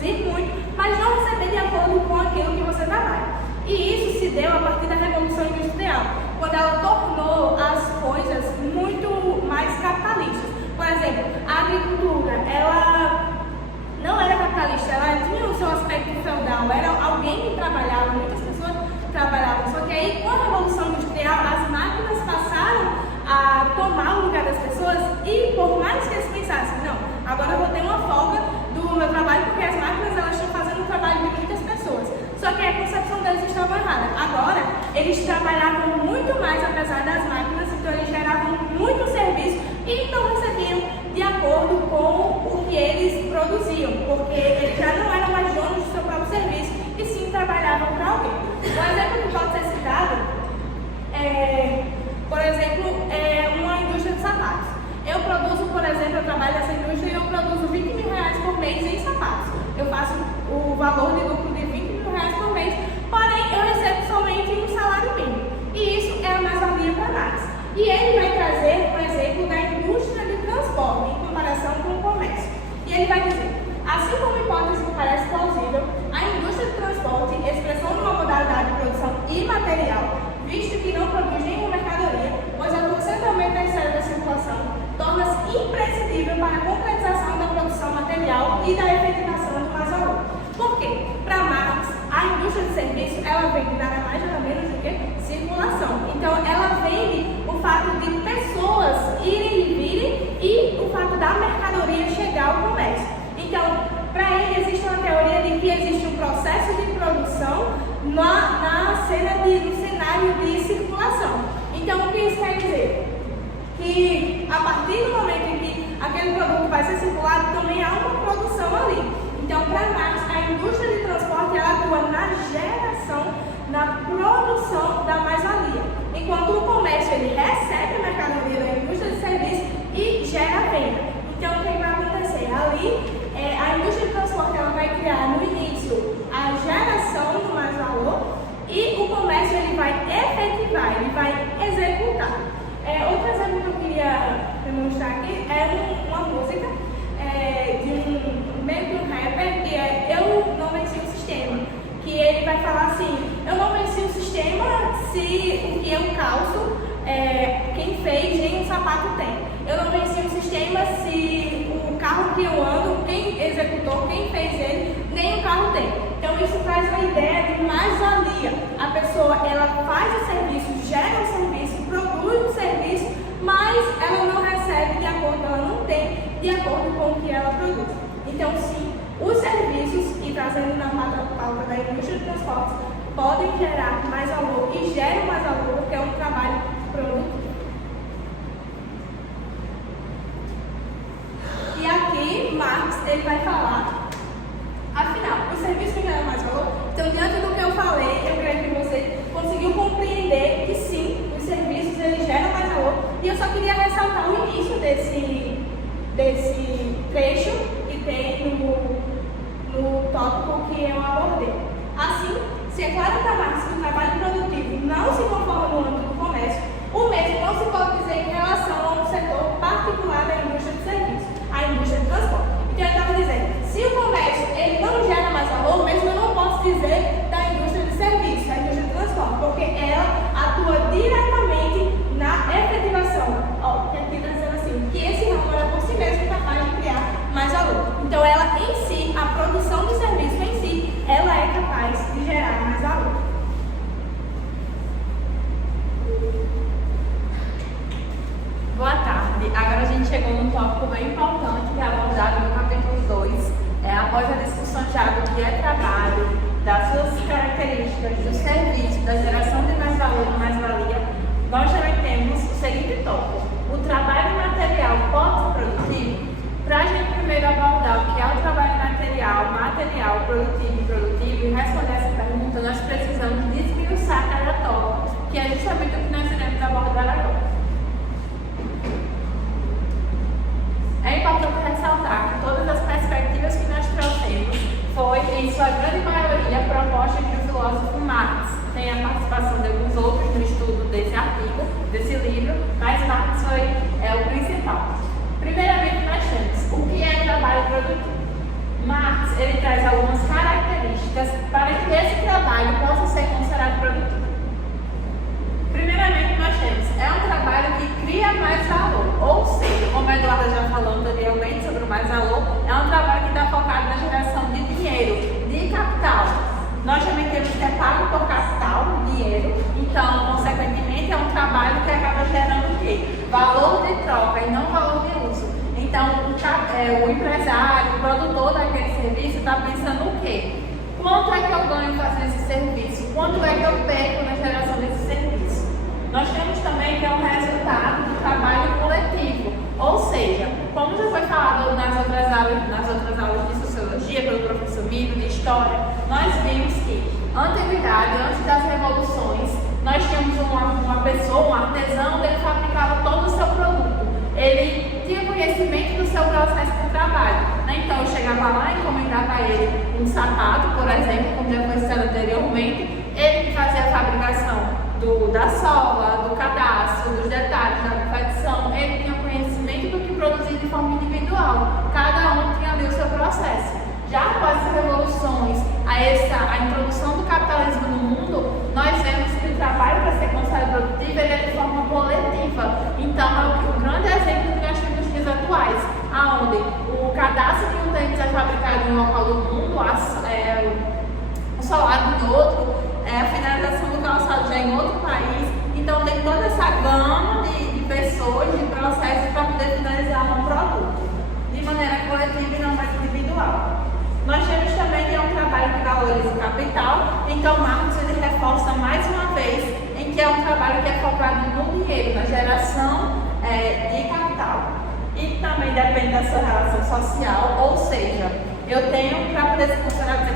produzir muito, mas não receber de acordo com aquilo que você trabalha. E isso se deu a partir da Revolução Industrial, quando ela tornou as coisas muito mais capitalistas. Por exemplo, a agricultura, ela não era capitalista, ela tinha o seu aspecto feudal, era alguém que trabalhava, muitas pessoas trabalhavam. Só que aí, com a Revolução Industrial, as máquinas passaram a tomar o lugar das pessoas e, por mais que eles pensassem, não, agora eu vou ter uma folga do meu trabalho, porque as máquinas elas estão fazendo o trabalho de muitas pessoas. Só que a concepção deles estava errada. Agora, eles trabalhavam muito mais apesar das máquinas, então eles geravam muito serviço e não recebiam de acordo com o que eles produziam, porque eles já não eram mais donos do seu próprio serviço e sim trabalhavam para alguém. Um exemplo que pode ser citado por exemplo, uma indústria de sapatos. Eu produzo, por exemplo, eu trabalho nessa indústria e eu produzo R$20 mil por mês em sapatos. Eu faço o valor de lucro de R$20 mil por mês, porém eu recebo somente um salário mínimo. E isso é a mais-valia para nós. E ele vai trazer um exemplo da indústria de transporte em comparação com o comércio. E ele vai dizer, assim como a hipótese que parece plausível, a indústria de transporte, expressão de uma modalidade de produção imaterial, visto que não produz nenhuma mercadoria, pois atua centralmente na esfera da circulação, torna-se imprescindível para a concretização da produção material e da efetivação do mais-valor. Por quê? Para Marx, a indústria de serviço, ela vende nada mais nada menos do que circulação. Então, ela vende o fato de pessoas irem e virem e o fato da mercadoria chegar ao comércio. Então, para ele, existe uma teoria de que existe um processo de produção no cenário de circulação. Então, o que isso quer dizer? Que a partir do momento em que aquele produto vai ser circulado, também há uma produção ali. Então, para Marx, a indústria de transporte ela atua na geração, na produção da mais-valia. Enquanto o comércio ele recebe a mercadoria da indústria de serviço e gera a venda. Então, o que vai acontecer? Ali, a indústria de transporte ela vai criar no início a geração do mais-valor e o comércio ele vai efetivar, ele vai executar. Outro exemplo que eu queria demonstrar aqui é uma música de meio que um rapper que Eu Não Venci o Sistema, que ele vai falar assim, eu não venci o sistema se o que eu calço, quem fez nem um sapato tem. Eu não venci o sistema se o carro que eu ando, quem executou, quem fez ele, nem o carro tem. Então isso traz uma ideia de mais-valia. A pessoa, ela faz o serviço, gera o serviço, produz o serviço, mas ela não recebe de acordo, ela não tem de acordo com o que ela produz. Então sim, os serviços, e trazendo na pauta da indústria de transportes, podem gerar mais valor e geram mais valor porque é um trabalho produtivo. E aqui, Marx, ele vai falar, afinal, o serviço gera mais valor? Então, diante do que eu falei, eu creio que você conseguiu compreender que sim, os serviços, eles geram mais valor. E eu só queria ressaltar o início desse trecho que tem no tópico que eu abordei. Assim, se é claro para Marx que o trabalho produtivo não se conforma no âmbito do comércio, o mesmo não se pode dizer em relação a um setor particular da indústria de serviços, a indústria de transporte. Então, ele estava dizendo, se o comércio ele não gera mais valor, mesmo eu não posso dizer da indústria de serviços, da indústria de transporte, porque ela atua diretamente na efetivação. Que aqui está dizendo assim, que esse ramo é por si mesmo capaz de criar mais valor. Então, ela em si, a produção do serviço em si, ela é capaz de gerar mais valor. Boa tarde. Agora a gente chegou num tópico bem importante que é abordado no capítulo 2. Após a discussão já do que é trabalho, das suas características, do serviço, da geração de mais valor e mais-valia, nós também temos o seguinte tópico: o trabalho material pode ser produtivo? Para a gente primeiro abordar o que é o trabalho material, produtivo e improdutivo, e responder essa pergunta, nós precisamos desmiuçar cada tópico, que é justamente o que nós iremos abordar agora. É importante ressaltar que todas as perspectivas que nós trouxemos foi, em sua grande maioria, propostas do filósofo Marx. Tem a participação de alguns outros no estudo desse artigo, desse livro, mas Marx foi, o principal. Primeiramente, nós temos o que é trabalho produtivo. O trabalho produtivo, ele é aquele trabalho que é produzido, que é gerado, que é Marx, ele traz algumas características para que esse trabalho possa ser considerado produtivo. Primeiramente, nós temos, é um trabalho que cria mais valor, ou seja, como a Eduarda já falou anteriormente sobre o mais valor, é um trabalho que está focado na geração de dinheiro, de capital. Nós também temos que é pago por capital, dinheiro, então, consequentemente, é um trabalho que acaba gerando o quê? Valor de troca e não valor de uso. Então, o empresário, o produtor daquele serviço está pensando o quê? Quanto é que eu ganho fazendo esse serviço? Quanto é que eu perco na geração desse serviço? Nós temos também que é um resultado do trabalho coletivo, ou seja, como já foi falado nas outras aulas de sociologia pelo professor Miro, de história, nós vimos que antiguidade, antes das revoluções, nós tínhamos uma pessoa, um artesão, ele fabricava todo o seu produto. Ele tinha conhecimento do seu processo de trabalho. Né? Então, eu chegava lá e encomendava a ele um sapato, por exemplo, como já foi citado anteriormente, ele que fazia a fabricação da sola, do cadastro, dos detalhes, da confecção, ele tinha conhecimento do que produzir de forma individual. Cada um tinha ali o seu processo. Já após as revoluções, a introdução do capitalismo no mundo, nós vemos que o trabalho para ser considerado produtivo ele é de forma coletiva. Então, é o grande exemplo que nós temos nos dias atuais, aonde o cadastro de um tênis é fabricado em um local do mundo, o salário em outro, a finalização do calçado já em outro país. Então, tem toda essa gama de pessoas, de processos para poder finalizar um produto de maneira coletiva e não mais individual. Nós temos também que é um trabalho que valoriza o capital, então Marx ele reforça mais uma vez em que é um trabalho que é focado no dinheiro, na geração de capital. E também depende da sua relação social, ou seja, eu tenho para poder ser considerado